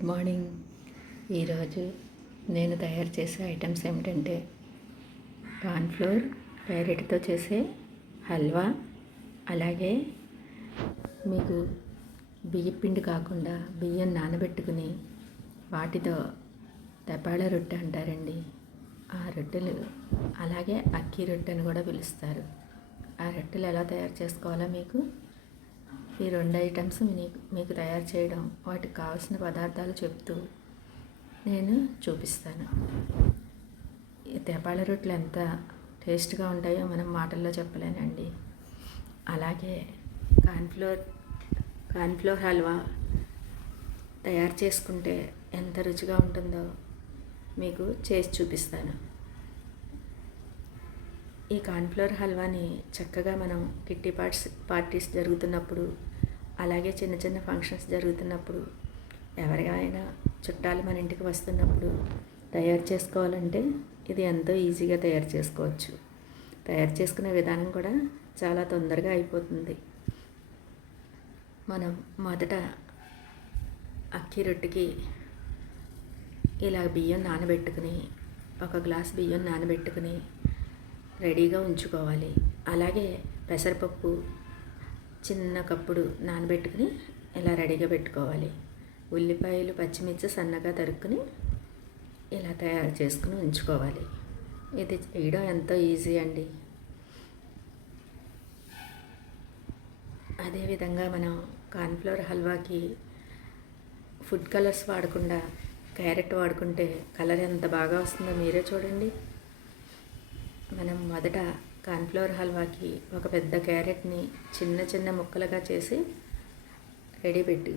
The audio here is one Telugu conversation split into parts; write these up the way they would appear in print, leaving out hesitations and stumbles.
Good morning. ఈరోజు నేను తయారు చేసే ఐటమ్స్ ఏమిటంటే కార్న్ఫ్లోర్ క్యారెట్తో చేసే హల్వా, అలాగే మీకు బియ్యం పిండి కాకుండా బియ్యం నానబెట్టుకుని వాటితో తపాళ రొట్టె అంటారండి. ఆ రొట్టెలు, అలాగే అక్కీ రొట్టె అని కూడా పిలుస్తారు. ఆ రొట్టెలు ఎలా తయారు చేసుకోవాలో ఈ రెండు ఐటమ్స్ మీకు తయారు చేయడం, వాటికి కావాల్సిన పదార్థాలు చెప్తూ నేను చూపిస్తాను. ఈ తేపాల రొట్టెలు ఎంత టేస్ట్గా ఉంటాయో మనం మాటల్లో చెప్పలేనండి. అలాగే కార్న్ఫ్లోర్ హల్వా తయారు చేసుకుంటే ఎంత రుచిగా ఉంటుందో మీకు చేసి చూపిస్తాను. ఈ కార్న్ఫ్లోర్ హల్వాని చక్కగా మనం కిట్టి పార్టీస్ జరుగుతున్నప్పుడు, అలాగే చిన్న చిన్న ఫంక్షన్స్ జరుగుతున్నప్పుడు, ఎవరికైనా చుట్టాలు మన ఇంటికి వస్తున్నప్పుడు తయారు చేసుకోవాలంటే ఇది ఎంతో ఈజీగా తయారు చేసుకోవచ్చు. తయారు చేసుకునే విధానం కూడా చాలా తొందరగా అయిపోతుంది. మనం మొదట అక్కీ రొట్టెకి ఇలా బియ్యం నానబెట్టుకుని, ఒక గ్లాస్ బియ్యం నానబెట్టుకుని రెడీగా ఉంచుకోవాలి. అలాగే పెసరపప్పు చిన్న కప్పుడు నానబెట్టుకుని ఇలా రెడీగా పెట్టుకోవాలి. ఉల్లిపాయలు, పచ్చిమిర్చి సన్నగా తరుక్కుని ఇలా తయారు చేసుకుని ఉంచుకోవాలి. ఇది చేయడం ఎంతో ఈజీ అండి. అదేవిధంగా మనం కార్న్ఫ్లోర్ హల్వాకి ఫుడ్ కలర్స్ వాడకుండా క్యారెట్ వాడుకుంటే కలర్ ఎంత బాగా వస్తుందో మీరే చూడండి. మనం మొదట కార్న్ఫ్లోర్ హల్వాకి ఒక పెద్ద క్యారెట్ని చిన్న చిన్న ముక్కలుగా చేసి రెడీ పెట్టి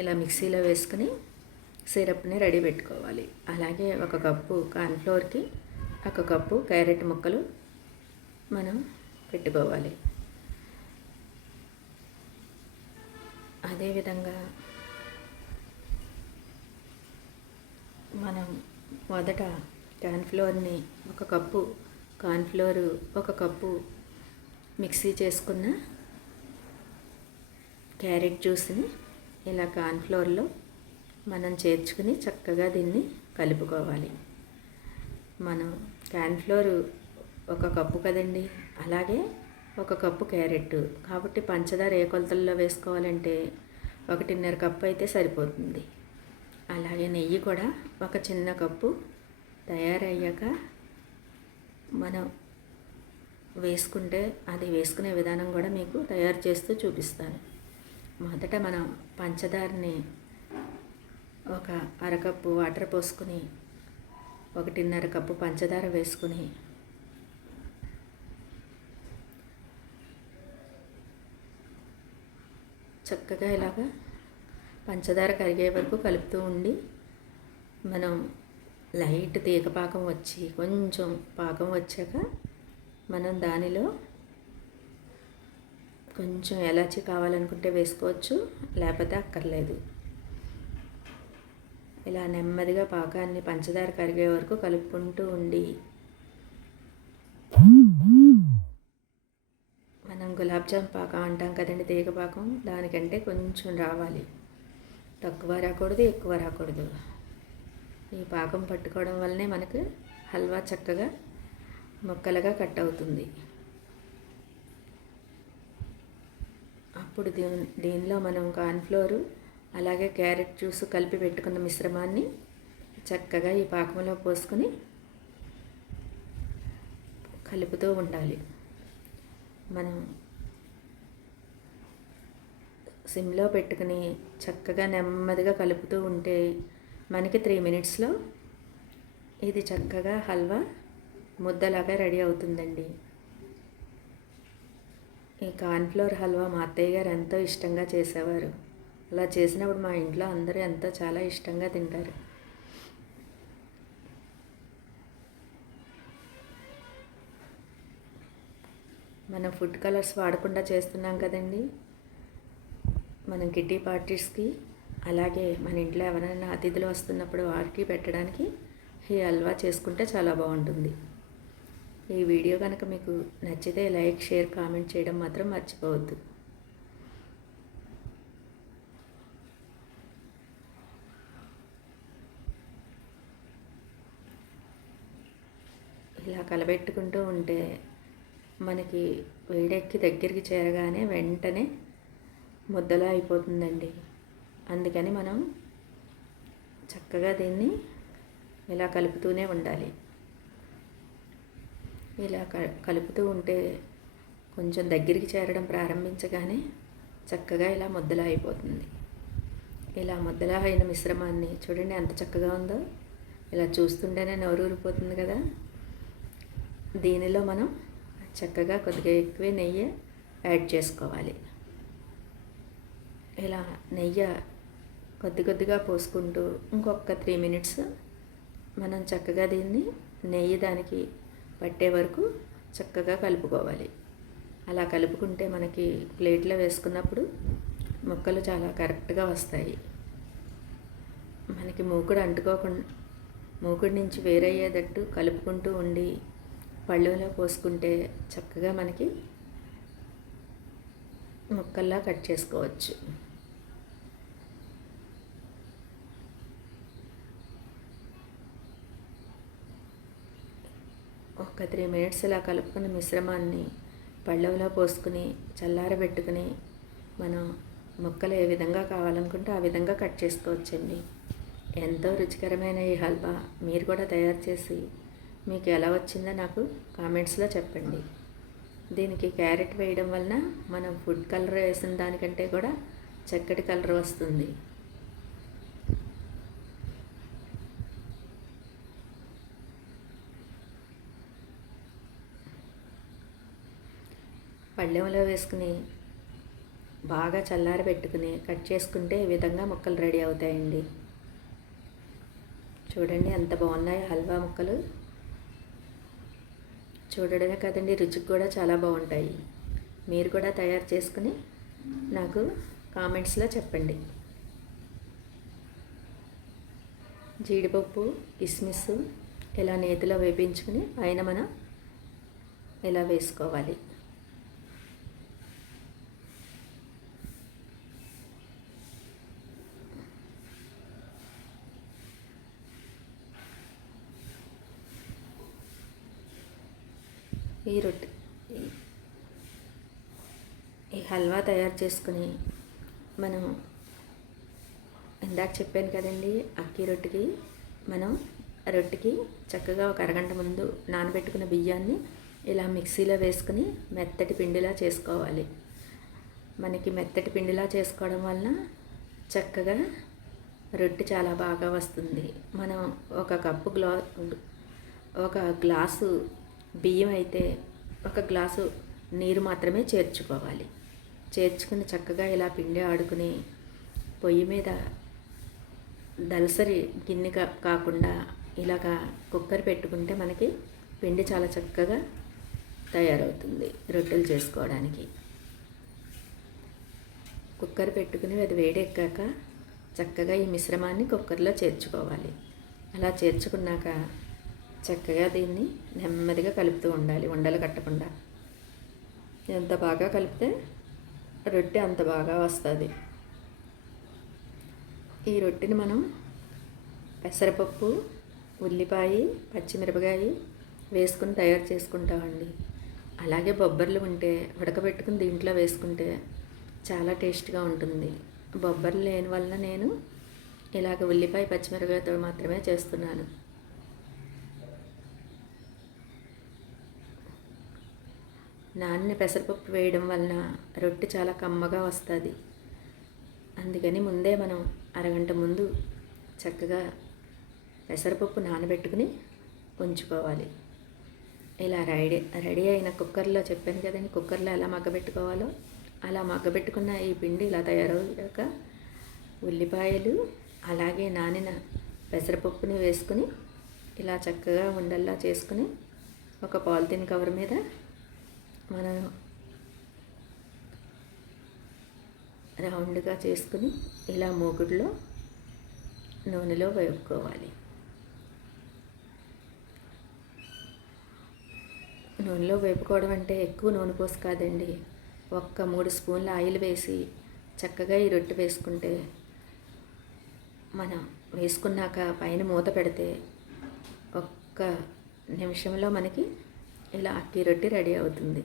ఇలా మిక్సీలో వేసుకుని సిరప్ని రెడీ పెట్టుకోవాలి. అలాగే ఒక కప్పు కార్న్ఫ్లోర్కి ఒక కప్పు క్యారెట్ ముక్కలు మనం పెట్టుకోవాలి. అదేవిధంగా మనం మొదట కార్న్ఫ్లోర్ని ఒక కప్పు మిక్సీ చేసుకున్న క్యారెట్ జ్యూస్ని ఇలా కార్న్ఫ్లోర్లో మనం చేర్చుకుని చక్కగా దీన్ని కలుపుకోవాలి. మనం కార్న్ఫ్లోర్ ఒక కప్పు కదండి, అలాగే ఒక కప్పు క్యారెట్ కాబట్టి పంచదార ఏ కొలతల్లో వేసుకోవాలంటే 1.5 కప్పు అయితే సరిపోతుంది. అలాగే నెయ్యి కూడా ఒక చిన్న కప్పు తయారయ్యాక మనం వేసుకునే విధానం కూడా మీకు తయారు చేస్తూ చూపిస్తాను. మొదట మనం పంచదారని ఒక అరకప్పు వాటర్ పోసుకుని 1.5 కప్పు పంచదార వేసుకుని చక్కగా ఇలాగా పంచదార కరిగే వరకు కలుపుతూ ఉండి, మనం లైట్ తీగ పాకం వచ్చి కొంచెం పాకం వచ్చాక మనం దానిలో కొంచెం ఎలాచి కావాలనుకుంటే వేసుకోవచ్చు, లేకపోతే అక్కర్లేదు. ఇలా నెమ్మదిగా పాకాన్ని పంచదార కరిగే వరకు కలుపుకుంటూ ఉండి, మనం గులాబ్ జామ్ పాకం అంటాం కదండి, తీగ పాకం, దానికంటే కొంచెం రావాలి. తక్కువ రాకూడదు, ఎక్కువ రాకూడదు. ఈ పాకం పట్టుకోవడం వల్లనే మనకు హల్వా చక్కగా ముక్కలుగా కట్ అవుతుంది. అప్పుడు దీనిలో మనం కార్న్ఫ్లోరు అలాగే క్యారెట్ జ్యూస్ కలిపి పెట్టుకున్న మిశ్రమాన్ని చక్కగా ఈ పాకంలో పోసుకొని కలుపుతూ ఉండాలి. మనం సిమ్లో పెట్టుకుని చక్కగా నెమ్మదిగా కలుపుతూ ఉంటే మనకి 3 మినిట్స్లో ఇది చక్కగా హల్వా ముద్దలాగా రెడీ అవుతుందండి. ఈ కార్న్ఫ్లోర్ హల్వా మా అత్తయ్య గారు ఎంతో ఇష్టంగా చేసేవారు. అలా చేసినప్పుడు మా ఇంట్లో అందరూ చాలా ఇష్టంగా తింటారు. మనం ఫుడ్ కలర్స్ వాడకుండా చేస్తున్నాం కదండి. మనం కిట్టి పార్టీస్కి, అలాగే మన ఇంట్లో ఎవరైనా అతిథులు వస్తున్నప్పుడు వారికి పెట్టడానికి ఈ హల్వా చేసుకుంటే చాలా బాగుంటుంది. ఈ వీడియో కనుక మీకు నచ్చితే లైక్, షేర్, కామెంట్ చేయడం మాత్రం మర్చిపోవద్దు. కలబెట్టుకుంటూ ఉంటే మనకి వేడెక్కి దగ్గరికి చేరగానే వెంటనే ముద్దలా అయిపోతుందండి. అందుకని మనం చక్కగా దీన్ని ఇలా కలుపుతూనే ఉండాలి. ఇలా కలుపుతూ ఉంటే కొంచెం దగ్గరికి చేరడం ప్రారంభించగానే చక్కగా ఇలా ముద్దలా అయిపోతుంది. ఇలా ముద్దలా అయిన మిశ్రమాన్ని చూడండి ఎంత చక్కగా ఉందో. ఇలా చూస్తుంటేనే నోరు ఊరిపోతుంది కదా. దీనిలో మనం చక్కగా కొద్దిగా ఎక్కువే నెయ్యి యాడ్ చేసుకోవాలి. ఇలా నెయ్యి కొద్ది కొద్దిగా పోసుకుంటూ ఇంకొక 3 మినిట్స్ మనం చక్కగా దీన్ని నెయ్యి దానికి పట్టే వరకు చక్కగా కలుపుకోవాలి. అలా కలుపుకుంటే మనకి ప్లేట్లో వేసుకున్నప్పుడు ముక్కలు చాలా కరెక్ట్గా వస్తాయి. మనకి మూకుడి నుంచి వేరయ్యేటట్టు కలుపుకుంటూ ఉండి పళ్ళులో పోసుకుంటే చక్కగా మనకి ముక్కల్లా కట్ చేసుకోవచ్చు. ఒక 3 మినిట్స్ ఇలా కలుపుకున్న మిశ్రమాన్ని పళ్ళెంలో పోసుకుని చల్లారబెట్టుకుని మనం ముక్కలు ఏ విధంగా కావాలనుకుంటే ఆ విధంగా కట్ చేసుకోవచ్చండి. ఎంతో రుచికరమైన ఈ హల్వా మీరు కూడా తయారు చేసి మీకు ఎలా వచ్చిందో నాకు కామెంట్స్లో చెప్పండి. దీనికి క్యారెట్ వేయడం వలన మనం ఫుడ్ కలర్ వేసిన దానికంటే కూడా చక్కటి కలర్ వస్తుంది. పళ్ళెంలో వేసుకుని బాగా చల్లారబెట్టుకుని కట్ చేసుకుంటే ఈ విధంగా ముక్కలు రెడీ అవుతాయండి. చూడండి ఎంత బాగున్నాయి హల్వా ముక్కలు. చూడడమే కదండి, రుచికి కూడా చాలా బాగుంటాయి. మీరు కూడా తయారు చేసుకుని నాకు కామెంట్స్లో చెప్పండి. జీడిపప్పు, కిస్మిస్ ఇలా నేతిలో వేపించుకుని పైన మనం ఇలా వేసుకోవాలి. ఈ హల్వా తయారు చేసుకుని మనం ఇందాక చెప్పాను కదండి, అక్కి రొట్టెకి మనం రొట్టెకి చక్కగా ఒక అరగంట ముందు నానబెట్టుకున్న బియ్యాన్ని ఇలా మిక్సీలో వేసుకుని మెత్తటి పిండిలా చేసుకోవాలి. మనకి మెత్తటి పిండిలా చేసుకోవడం వలన చక్కగా రొట్టె చాలా బాగా వస్తుంది. మనం ఒక గ్లాసు బియ్యం అయితే ఒక గ్లాసు నీరు మాత్రమే చేర్చుకోవాలి. చేర్చుకుని చక్కగా ఇలా పిండి ఆడుకుని పొయ్యి మీద దలసరి గిన్నె కాకుండా ఇలాగా కుక్కర్ పెట్టుకుంటే మనకి పిండి చాలా చక్కగా తయారవుతుంది రొట్టెలు చేసుకోవడానికి. కుక్కర్ పెట్టుకుని అది వేడెక్కాక చక్కగా ఈ మిశ్రమాన్ని కుక్కర్లో చేర్చుకోవాలి. అలా చేర్చుకున్నాక చక్కగా దీన్ని నెమ్మదిగా కలుపుతూ ఉండాలి, ఉండలు కట్టకుండా. ఎంత బాగా కలిపితే రొట్టె అంత బాగా వస్తుంది. ఈ రొట్టెని మనం పెసరపప్పు, ఉల్లిపాయ, పచ్చిమిరపకాయ వేసుకుని తయారు చేసుకుంటామండి. అలాగే బొబ్బర్లు ఉంటే ఉడకబెట్టుకుని దీంట్లో వేసుకుంటే చాలా టేస్ట్గా ఉంటుంది. బొబ్బర్లు లేని వలన నేను ఇలాగ ఉల్లిపాయ, పచ్చిమిరపకాయతో మాత్రమే చేస్తున్నాను. నానిన పెసరపప్పు వేయడం వలన రొట్టె చాలా కమ్మగా వస్తుంది. అందుకని ముందే మనం అరగంట ముందు చక్కగా పెసరపప్పు నానబెట్టుకుని ఉంచుకోవాలి. ఇలా రెడీ అయిన కుక్కర్లో చెప్పాను కదండి, కుక్కర్లో ఎలా మగ్గబెట్టుకోవాలో అలా మగ్గబెట్టుకున్న ఈ పిండి ఇలా తయారయ్యాక ఉల్లిపాయలు అలాగే నానిన పెసరపప్పుని వేసుకుని ఇలా చక్కగా ఉండల్లా చేసుకుని ఒక పాలిథిన్ కవర్ మీద మనం రౌండ్గా చేసుకుని ఇలా మూకుడులో నూనెలో వేపుకోవాలి. నూనెలో వేపుకోవడం అంటే ఎక్కువ నూనె పోసి కాదండి, ఒక్క 3 స్పూన్ల ఆయిల్ వేసి చక్కగా ఈ రొట్టె వేసుకుంటే మనం వేసుకున్నాక పైన మూత పెడితే ఒక్క నిమిషంలో మనకి ఇలా అక్కి రొట్టె రెడీ అవుతుంది.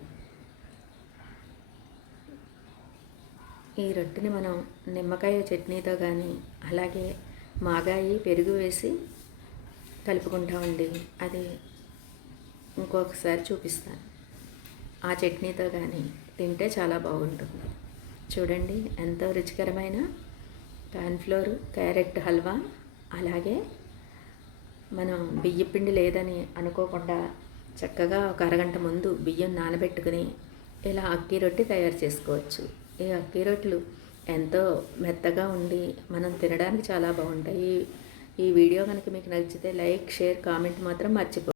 ఈ రొట్టెని మనం నిమ్మకాయ చట్నీతో కానీ అలాగే మాగాయి పెరుగు వేసి కలుపుకుంటామండి. అది ఇంకొకసారి చూపిస్తాను. ఆ చట్నీతో కానీ తింటే చాలా బాగుంటుంది. చూడండి ఎంతో రుచికరమైన కార్న్‌ఫ్లోర్ క్యారెట్ హల్వా. అలాగే మనం బియ్యం పిండి లేదని అనుకోకుండా చక్కగా ఒక అరగంట ముందు బియ్యం నానబెట్టుకుని ఇలా అక్కి రొట్టె తయారు చేసుకోవచ్చు. ఈ అక్కి రొట్టెలు ఎంతో మెత్తగా ఉండి మనం తినడానికి చాలా బాగుంటాయి. ఈ వీడియో కనుక మీకు నచ్చితే లైక్, షేర్, కామెంట్ మాత్రం మర్చిపో